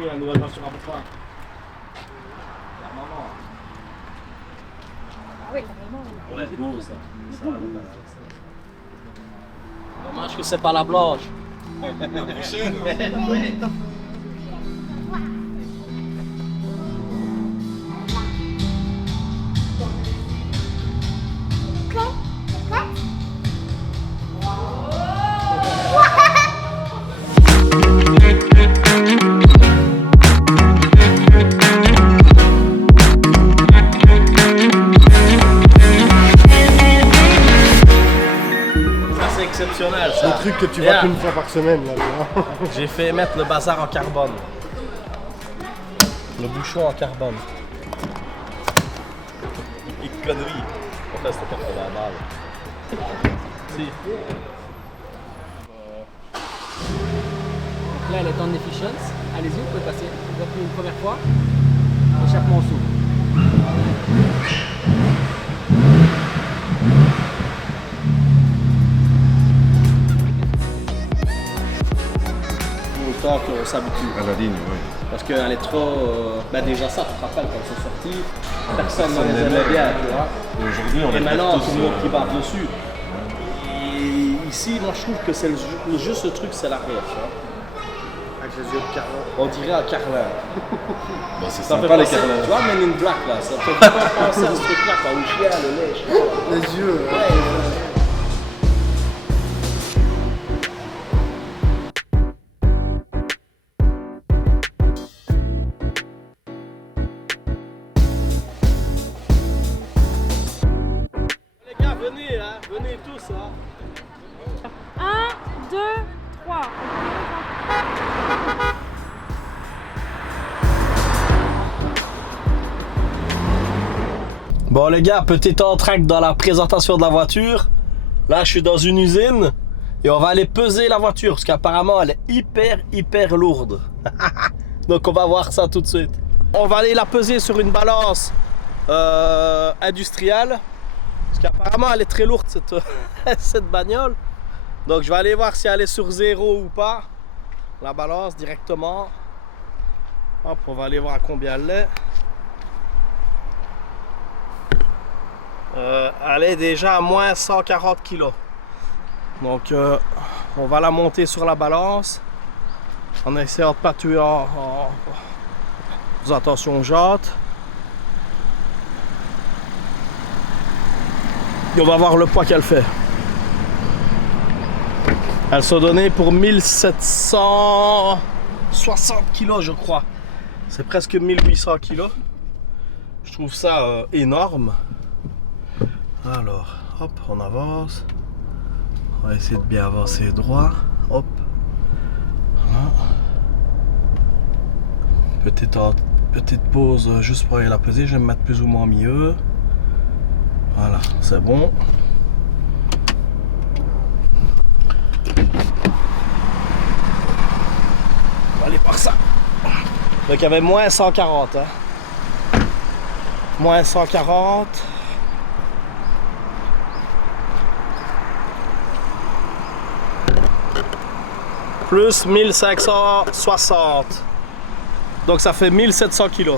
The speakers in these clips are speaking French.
Oui, la nouvelle voiture à papa. La maman. Ah oui, carrément. Ouais, beau ça. Dommage que c'est pas la blanche. C'est exceptionnel ça. Des trucs que tu vois qu'une fois par semaine là, tu vois. J'ai fait mettre le bazar en carbone. Le bouchon en carbone. Une connerie. Pourquoi c'était 80 balles? Si. Là, elle est en efficiency. Allez-y, vous pouvez passer. Vous appuyez une première fois. Échappement s'ouvre. Le temps qu'on s'habitue. À la ligne, oui. Parce qu'elle est trop. Ben déjà ça, tu te rappelles quand c'est sorti, personne ne les aimait bien, tu vois. Et aujourd'hui, on Et les maintenant, tous. tout le monde qui bat dessus. Et ici, moi je trouve que c'est juste le truc, c'est l'arrière, tu vois. Avec les yeux de Carlin. On dirait un carlin. Bah, c'est Ça fait sympa les penser, Carlins. tu vois, Men in Black là, ça fait vraiment penser à ce truc-là, quand le chien, le lait, je sais pas. Les yeux. Les gars, venez, hein, venez tous, hein. 1, 2, 3. Bon les gars, petit entracte dans la présentation de la voiture. Là je suis dans une usine et on va aller peser la voiture parce qu'apparemment elle est hyper lourde. Donc on va voir ça tout de suite. On va aller la peser sur une balance industrielle parce qu'apparemment elle est très lourde cette, cette bagnole. Donc je vais aller voir si elle est sur 0 ou pas. La balance directement. Hop, on va aller voir à combien elle est. Elle est déjà à moins 140 kg. Donc on va la monter sur la balance en essayant de pas tuer faisant attention aux jantes. Et on va voir le poids qu'elle fait. Elle se donnait pour 1760 kg je crois. C'est presque 1800 kg. Je trouve ça énorme. Alors, hop, on avance. On va essayer de bien avancer droit. Hop. Voilà. Petite pause juste pour aller la peser. Je vais me mettre plus ou moins au milieu. Voilà, c'est bon. On va aller par ça. Donc il y avait moins 140. Hein. Moins 140. Plus 1560. Donc ça fait 1700 kg.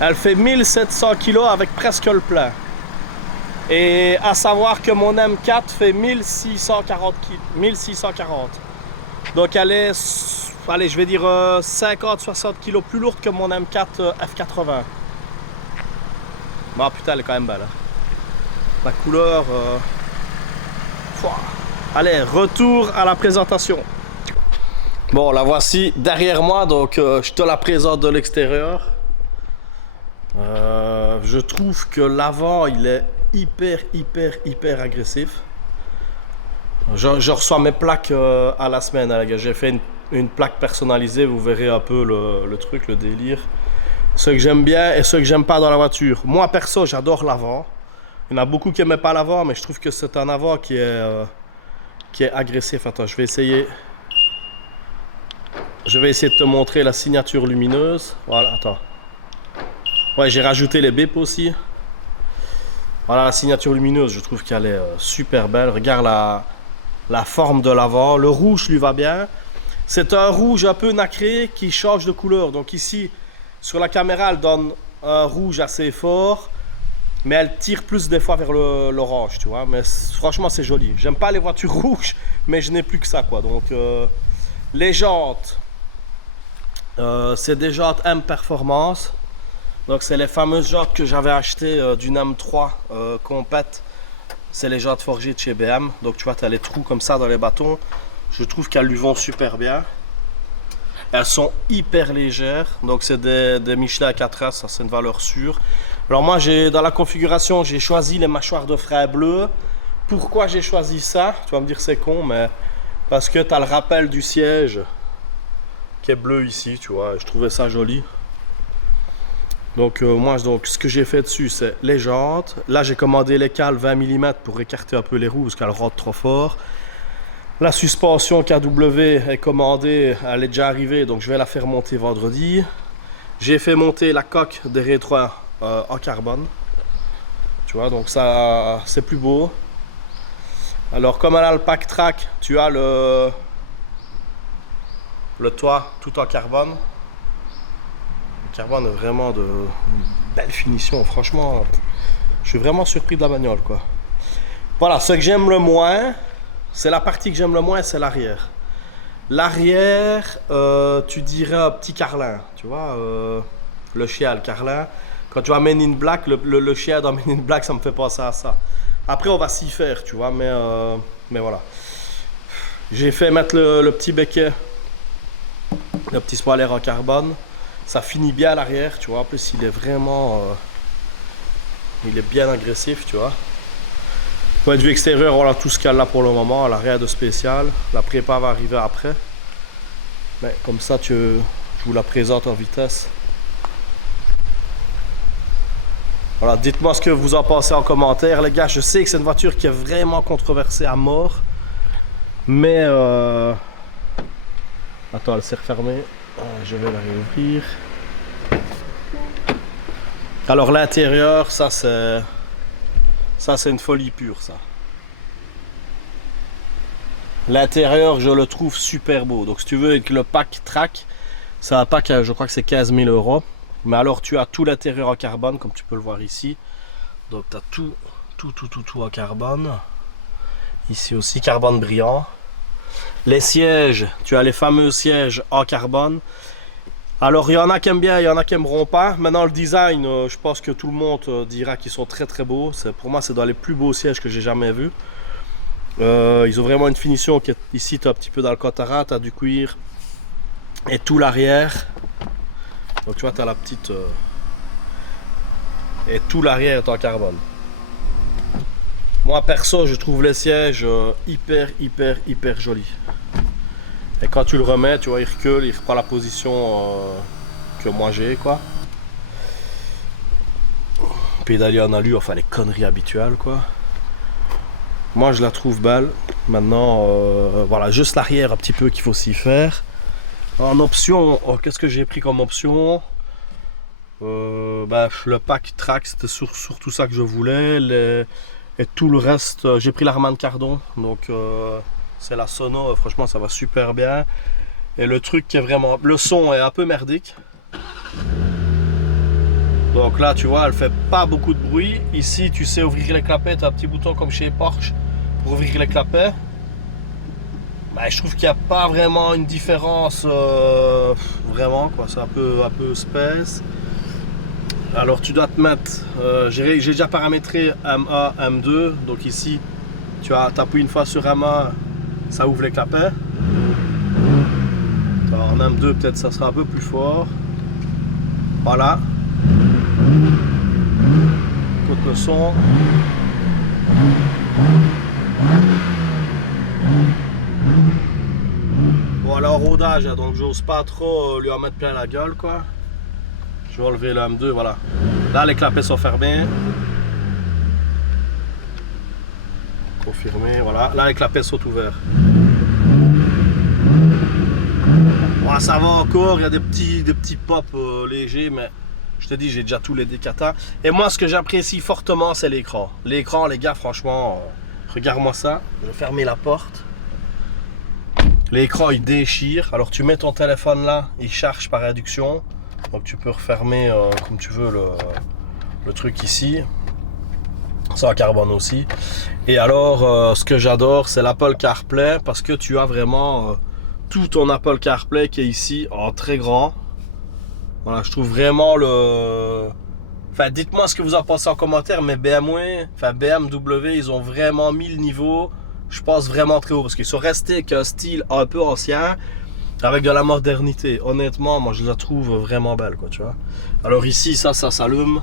Elle fait 1700 kg avec presque le plein. Et à savoir que mon M4 fait 1640 kg. 1640. Donc elle est, allez, je vais dire 50-60 kg plus lourde que mon M4 F80. Bon putain, elle est quand même belle. Hein. La couleur... Allez, retour à la présentation. Bon, la voici derrière moi, donc je te la présente de l'extérieur. Je trouve que l'avant, il est hyper agressif. Je reçois mes plaques à la semaine, hein, les gars. J'ai fait une plaque personnalisée, vous verrez un peu le truc, le délire. Ce que j'aime bien et ce que j'aime pas dans la voiture. Moi, perso, j'adore l'avant. Il y en a beaucoup qui n'aiment pas l'avant, mais je trouve que c'est un avant qui est agressif. Attends, je vais essayer de te montrer la signature lumineuse. Voilà, attends. Ouais, j'ai rajouté les bips aussi. Voilà la signature lumineuse, je trouve qu'elle est super belle. Regarde la forme de l'avant. Le rouge lui va bien. C'est un rouge un peu nacré qui change de couleur. Donc ici, sur la caméra, elle donne un rouge assez fort, mais elle tire plus des fois vers l'orange, tu vois. Mais franchement, c'est joli. J'aime pas les voitures rouges, mais je n'ai plus que ça, quoi. Donc les jantes, c'est des jantes M Performance. Donc c'est les fameuses jantes que j'avais achetées d'une M3 Compète. C'est les jantes forgées de chez BM. Donc tu vois, tu as les trous comme ça dans les bâtons. Je trouve qu'elles lui vont super bien. Elles sont hyper légères. Donc c'est des Michelin 4S, ça c'est une valeur sûre. Alors moi, dans la configuration, j'ai choisi les mâchoires de frein bleues. Pourquoi j'ai choisi ça? Tu vas me dire c'est con, mais parce que tu as le rappel du siège qui est bleu ici, tu vois. Je trouvais ça joli. Donc moi, ce que j'ai fait dessus, c'est les jantes. Là, j'ai commandé les cales 20 mm pour écarter un peu les roues parce qu'elles rentrent trop fort. La suspension KW est commandée, elle est déjà arrivée, donc je vais la faire monter vendredi. J'ai fait monter la coque des rétros en carbone. Tu vois, donc ça, c'est plus beau. Alors, comme elle a le pack track, tu as le toit tout en carbone. Le carbone est vraiment de belle finition. Franchement, je suis vraiment surpris de la bagnole, quoi. Voilà, ce que j'aime le moins. C'est la partie que j'aime le moins, c'est l'arrière. L'arrière, tu dirais un petit carlin, tu vois, le chien, le carlin. Quand tu vois Men in Black, le chien dans Men in Black, ça me fait penser à ça. Après, on va s'y faire, tu vois, mais voilà. J'ai fait mettre le petit becquet, le petit spoiler en carbone. Ça finit bien à l'arrière, tu vois. En plus, il est vraiment, il est bien agressif, tu vois. Point de vue extérieur, on a tout ce qu'il y a là pour le moment, elle n'a rien de spécial. La prépa va arriver après. Mais comme ça, je vous la présente en vitesse. Voilà, dites-moi ce que vous en pensez en commentaire. Les gars, je sais que c'est une voiture qui est vraiment controversée à mort. Mais... Attends, elle s'est refermée. Je vais la réouvrir. Alors l'intérieur, ça c'est une folie pure, ça. L'intérieur, je le trouve super beau. Donc si tu veux, avec le pack track, c'est un pack, je crois que c'est 15 000 €. Mais alors tu as tout l'intérieur en carbone, comme tu peux le voir ici. Donc tu as tout en carbone. Ici aussi, carbone brillant. Les sièges, tu as les fameux sièges en carbone. Alors il y en a qui aiment bien, il y en a qui aimeront pas. Maintenant le design, je pense que tout le monde dira qu'ils sont très très beaux. Pour moi c'est dans les plus beaux sièges que j'ai jamais vus. Ils ont vraiment une finition qui est ici, tu as un petit peu dans le cotara, tu as du cuir. Et tout l'arrière. Donc tu vois, tu as la petite... Et tout l'arrière est en carbone. Moi perso, je trouve les sièges hyper jolis. Et quand tu le remets, tu vois, il recule, il reprend la position que moi j'ai, quoi. Pédalier en alu, enfin les conneries habituelles, quoi. Moi je la trouve belle. Maintenant, voilà, juste l'arrière un petit peu qu'il faut s'y faire. En option, qu'est-ce que j'ai pris comme option? Le pack track, c'était surtout ça que je voulais. Et tout le reste, j'ai pris l'Harman Kardon, donc c'est la sono, franchement ça va super bien. Et le truc qui est vraiment... Le son est un peu merdique. Donc là tu vois, elle fait pas beaucoup de bruit. Ici tu sais ouvrir les clapets, tu as un petit bouton comme chez Porsche pour ouvrir les clapets. Je trouve qu'il n'y a pas vraiment une différence, vraiment quoi, c'est un peu space. Alors tu dois te mettre, j'ai déjà paramétré M1, M2, donc ici tu appuies une fois sur M1, ça ouvre les clapets. En M2 peut-être ça sera un peu plus fort. Voilà. Écoute le son. Bon alors rodage, donc j'ose pas trop lui en mettre plein la gueule, quoi. Je vais enlever le M2, voilà. Là les clapets sont fermés. Confirmé, voilà. Là les clapets sont ouverts. Bon, ça va encore, il y a des petits pops légers, mais je te dis, j'ai déjà tous les décatins. Et moi ce que j'apprécie fortement, c'est l'écran. L'écran les gars, franchement, regarde-moi ça. Je vais fermer la porte. L'écran il déchire. Alors tu mets ton téléphone là, il charge par induction. Donc tu peux refermer comme tu veux le truc ici. C'est en carbone aussi. Et alors ce que j'adore c'est l'Apple CarPlay parce que tu as vraiment tout ton Apple CarPlay qui est ici en très grand. Voilà, je trouve vraiment le... Enfin, dites-moi ce que vous en pensez en commentaire, mais BMW, ils ont vraiment mis le niveau, je pense, vraiment très haut. Parce qu'ils sont restés avec un style un peu ancien, avec de la modernité. Honnêtement, moi, je la trouve vraiment belle, quoi, tu vois. Alors ici, ça s'allume.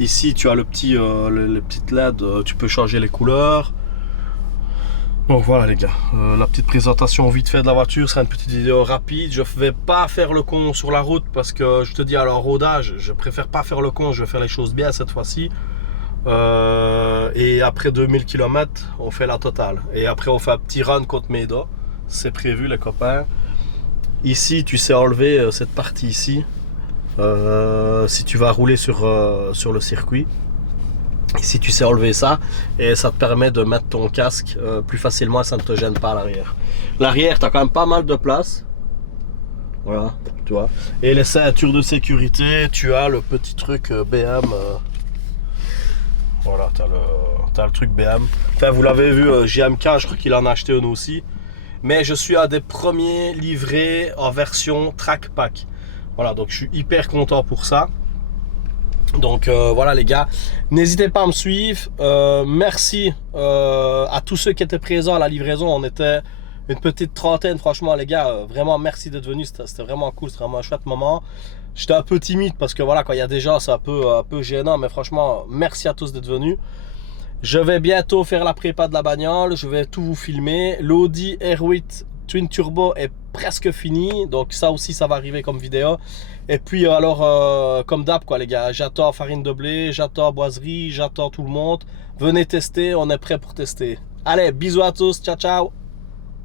Ici, tu as le petit, les petites LED, tu peux changer les couleurs. Donc voilà les gars, la petite présentation vite fait de la voiture, sera une petite vidéo rapide. Je ne vais pas faire le con sur la route parce que je te dis alors rodage, je préfère pas faire le con, je vais faire les choses bien cette fois-ci. Et après 2000 km, on fait la totale. Et après on fait un petit run contre Méda, c'est prévu les copains. Ici tu sais enlever cette partie ici, si tu vas rouler sur le circuit. Ici tu sais enlever ça et ça te permet de mettre ton casque plus facilement et ça ne te gêne pas à l'arrière. L'arrière tu as quand même pas mal de place. Voilà, tu vois. Et les ceintures de sécurité, tu as le petit truc BM. Voilà, tu as le truc BM. Enfin vous l'avez vu, JMK, je crois qu'il en a acheté un aussi. Mais je suis un des premiers livrés en version track pack. Voilà, donc je suis hyper content pour ça. Donc voilà les gars, n'hésitez pas à me suivre. Merci à tous ceux qui étaient présents à la livraison. On était une petite trentaine, franchement les gars, vraiment merci d'être venus, c'était vraiment cool, c'était vraiment un chouette moment. J'étais un peu timide parce que voilà, quand il y a des gens c'est un peu gênant, mais franchement merci à tous d'être venus. Je vais bientôt faire la prépa de la bagnole, je vais tout vous filmer. L'Audi R8 Twin Turbo est presque fini, donc ça aussi ça va arriver comme vidéo. Et puis alors comme d'hab quoi les gars, j'attends Farine de Blé, j'attends Boiserie, j'attends tout le monde. Venez tester, on est prêt pour tester. Allez, bisous à tous, ciao ciao.